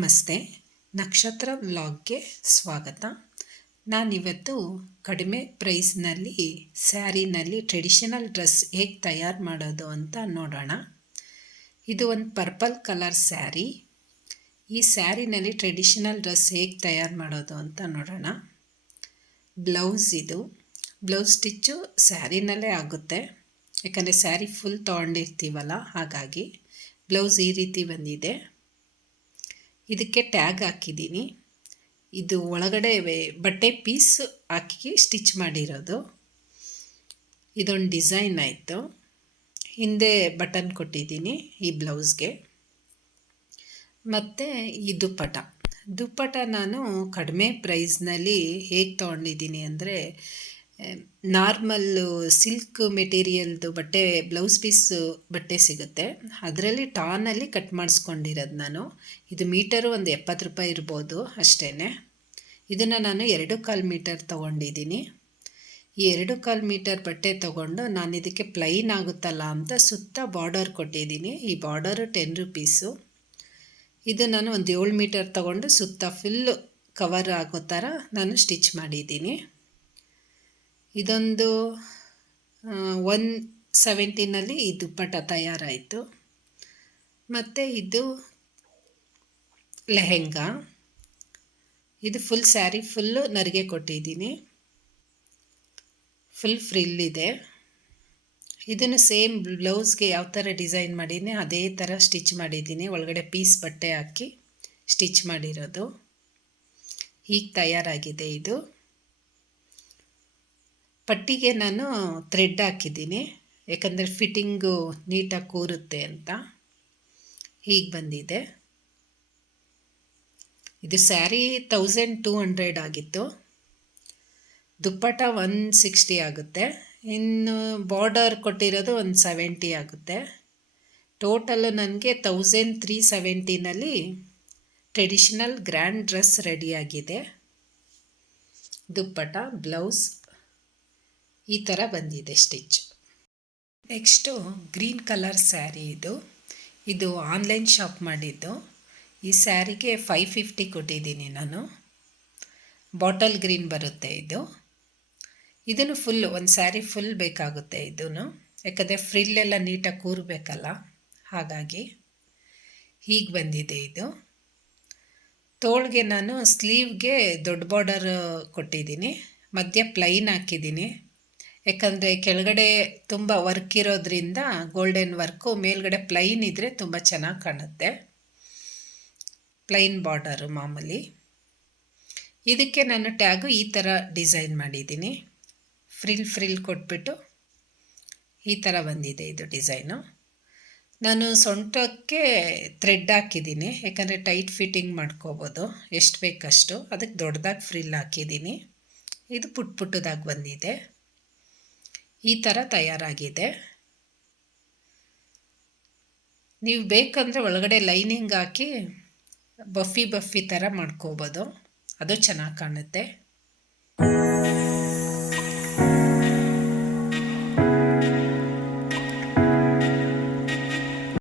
ನಮಸ್ತೆ, ನಕ್ಷತ್ರ ವ್ಲಾಗ್ಗೆ ಸ್ವಾಗತ. ನಾನಿವತ್ತು ಕಡಿಮೆ ಪ್ರೈಸ್ನಲ್ಲಿ ಸ್ಯಾರಿನಲ್ಲಿ ಟ್ರೆಡಿಷನಲ್ ಡ್ರೆಸ್ ಹೇಗೆ ತಯಾರು ಮಾಡೋದು ಅಂತ ನೋಡೋಣ. ಇದು ಒಂದು ಪರ್ಪಲ್ ಕಲರ್ ಸ್ಯಾರಿ. ಈ ಸ್ಯಾರಿನಲ್ಲಿ ಟ್ರೆಡಿಷನಲ್ ಡ್ರೆಸ್ ಹೇಗೆ ತಯಾರು ಮಾಡೋದು ಅಂತ ನೋಡೋಣ. ಬ್ಲೌಸ್ ಸ್ಟಿಚ್ಚು ಸ್ಯಾರಿನಲ್ಲೇ ಆಗುತ್ತೆ, ಯಾಕಂದರೆ ಸ್ಯಾರಿ ಫುಲ್ ತೊಗೊಂಡಿರ್ತೀವಲ್ಲ, ಹಾಗಾಗಿ ಬ್ಲೌಸ್ ಈ ರೀತಿ ಬಂದಿದೆ. ಇದಕ್ಕೆ ಟ್ಯಾಗ್ ಹಾಕಿದ್ದೀನಿ. ಇದು ಒಳಗಡೆ ಬಟ್ಟೆ ಪೀಸ್ ಹಾಕಿ ಸ್ಟಿಚ್ ಮಾಡಿರೋದು. ಇದೊಂದು ಡಿಸೈನ್ ಆಯಿತು. ಹಿಂದೆ ಬಟನ್ ಕೊಟ್ಟಿದ್ದೀನಿ ಈ ಬ್ಲೌಸ್ಗೆ. ಮತ್ತು ಈ ದುಪ್ಪಟ ನಾನು ಕಡಿಮೆ ಪ್ರೈಸ್ನಲ್ಲಿ ಹೇಗೆ ತೊಗೊಂಡಿದ್ದೀನಿ ಅಂದರೆ, ನಾರ್ಮಲ್ಲು ಸಿಲ್ಕ್ ಮೆಟೀರಿಯಲ್ದು ಬಟ್ಟೆ ಬ್ಲೌಸ್ ಪೀಸು ಬಟ್ಟೆ ಸಿಗುತ್ತೆ, ಅದರಲ್ಲಿ ಟಾನಲ್ಲಿ ಕಟ್ ಮಾಡಿಸ್ಕೊಂಡಿರೋದು ನಾನು. ಇದು ಮೀಟರು ಒಂದು 70 ರೂಪಾಯಿ ಇರ್ಬೋದು ಅಷ್ಟೇ. ಇದನ್ನು ನಾನು 2.25 ಮೀಟರ್ ತೊಗೊಂಡಿದ್ದೀನಿ. ಈ 2.25 ಮೀಟರ್ ಬಟ್ಟೆ ತೊಗೊಂಡು ನಾನು ಇದಕ್ಕೆ ಪ್ಲೈನ್ ಆಗುತ್ತಲ್ಲ ಅಂತ ಸುತ್ತ ಬಾರ್ಡರ್ ಕೊಟ್ಟಿದ್ದೀನಿ. ಈ ಬಾರ್ಡರು 10 ರೂಪೀಸು. ಇದು ನಾನು ಒಂದು 7 ಮೀಟರ್ ತೊಗೊಂಡು ಸುತ್ತ ಫುಲ್ಲು ಕವರ್ ಆಗೋ ಥರ ನಾನು ಸ್ಟಿಚ್ ಮಾಡಿದ್ದೀನಿ. ಇದೊಂದು 170ನಲ್ಲಿ ಈ ದುಪ್ಪಟ ತಯಾರಾಯಿತು. ಮತ್ತು ಇದು ಲೆಹೆಂಗಾ. ಇದು ಫುಲ್ ಸ್ಯಾರಿ ಫುಲ್ಲು ನರಿಗೆ ಕೊಟ್ಟಿದ್ದೀನಿ, ಫುಲ್ ಫ್ರಿಲ್ ಇದೆ. ಇದನ್ನು ಸೇಮ್ ಬ್ಲೌಸ್ಗೆ ಯಾವ ಥರ ಡಿಸೈನ್ ಮಾಡೀನಿ ಅದೇ ಥರ ಸ್ಟಿಚ್ ಮಾಡಿದ್ದೀನಿ. ಒಳಗಡೆ ಪೀಸ್ ಬಟ್ಟೆ ಹಾಕಿ ಸ್ಟಿಚ್ ಮಾಡಿರೋದು. ಹೀಗೆ ತಯಾರಾಗಿದೆ ಇದು. ಪಟ್ಟಿಗೆ ನಾನು ಥ್ರೆಡ್ ಹಾಕಿದ್ದೀನಿ, ಯಾಕಂದರೆ ಫಿಟ್ಟಿಂಗು ನೀಟಾಗಿ ಕೂರುತ್ತೆ ಅಂತ. ಹೀಗೆ ಬಂದಿದೆ. ಇದು ಸ್ಯಾರಿ 1200 ಆಗಿತ್ತು. ದುಪ್ಪಟ 160 ಆಗುತ್ತೆ. ಇನ್ನು ಬಾರ್ಡರ್ ಕೊಟ್ಟಿರೋದು 170 ಆಗುತ್ತೆ. ಟೋಟಲು ನನಗೆ 1370ನಲ್ಲಿ ಟ್ರೆಡಿಷನಲ್ ಗ್ರ್ಯಾಂಡ್ ಡ್ರೆಸ್ ರೆಡಿಯಾಗಿದೆ. ದುಪ್ಪಟ, ಬ್ಲೌಸ್ ಈ ಥರ ಬಂದಿದೆ stitch. Next green colour sari. ಇದು ಆನ್ಲೈನ್ ಶಾಪ್ ಮಾಡಿದ್ದು. ಈ ಸ್ಯಾರಿಗೆ 550 ಕೊಟ್ಟಿದ್ದೀನಿ ನಾನು. ಬಾಟಲ್ ಗ್ರೀನ್ ಬರುತ್ತೆ ಇದು. ಇದನ್ನು ಫುಲ್ ಒಂದು ಸ್ಯಾರಿ ಫುಲ್ ಬೇಕಾಗುತ್ತೆ ಇದನ್ನು, ಯಾಕಂದರೆ ಫ್ರಿಲ್ಲೆಲ್ಲ ನೀಟಾಗಿ ಕೂರಬೇಕಲ್ಲ, ಹಾಗಾಗಿ. ಹೀಗೆ ಬಂದಿದೆ ಇದು. ತೋಳಿಗೆ ನಾನು ಸ್ಲೀವ್ಗೆ ದೊಡ್ಡ ಬಾರ್ಡರ್ ಕೊಟ್ಟಿದ್ದೀನಿ, ಮಧ್ಯ ಪ್ಲೈನ್ ಹಾಕಿದ್ದೀನಿ. ಯಾಕಂದರೆ ಕೆಳಗಡೆ ತುಂಬ ವರ್ಕ್ ಇರೋದ್ರಿಂದ, ಗೋಲ್ಡನ್ ವರ್ಕು, ಮೇಲ್ಗಡೆ ಪ್ಲೈನ್ ಇದ್ದರೆ ತುಂಬ ಚೆನ್ನಾಗಿ ಕಾಣುತ್ತೆ. ಪ್ಲೈನ್ ಬಾರ್ಡರು ಮಾಮೂಲಿ. ಇದಕ್ಕೆ ನಾನು ಟ್ಯಾಗು ಈ ಥರ ಡಿಸೈನ್ ಮಾಡಿದ್ದೀನಿ. ಫ್ರಿಲ್ ಕೊಟ್ಬಿಟ್ಟು ಈ ಥರ ಬಂದಿದೆ ಇದು ಡಿಸೈನು. ನಾನು ಸೊಂಟಕ್ಕೆ ಥ್ರೆಡ್ ಹಾಕಿದ್ದೀನಿ, ಯಾಕಂದರೆ ಟೈಟ್ ಫಿಟ್ಟಿಂಗ್ ಮಾಡ್ಕೋಬೋದು ಎಷ್ಟು ಬೇಕಷ್ಟು. ಅದಕ್ಕೆ ದೊಡ್ಡದಾಗಿ ಫ್ರಿಲ್ ಹಾಕಿದ್ದೀನಿ. ಇದು ಪುಟ್ಟದಾಗಿ ಬಂದಿದೆ. ಈ ಥರ ತಯಾರಾಗಿದೆ. ನೀವು ಬೇಕಂದರೆ ಒಳಗಡೆ ಲೈನಿಂಗ್ ಹಾಕಿ ಬಫಿ ಥರ ಮಾಡ್ಕೋಬೋದು, ಅದು ಚೆನ್ನಾಗಿ ಕಾಣುತ್ತೆ.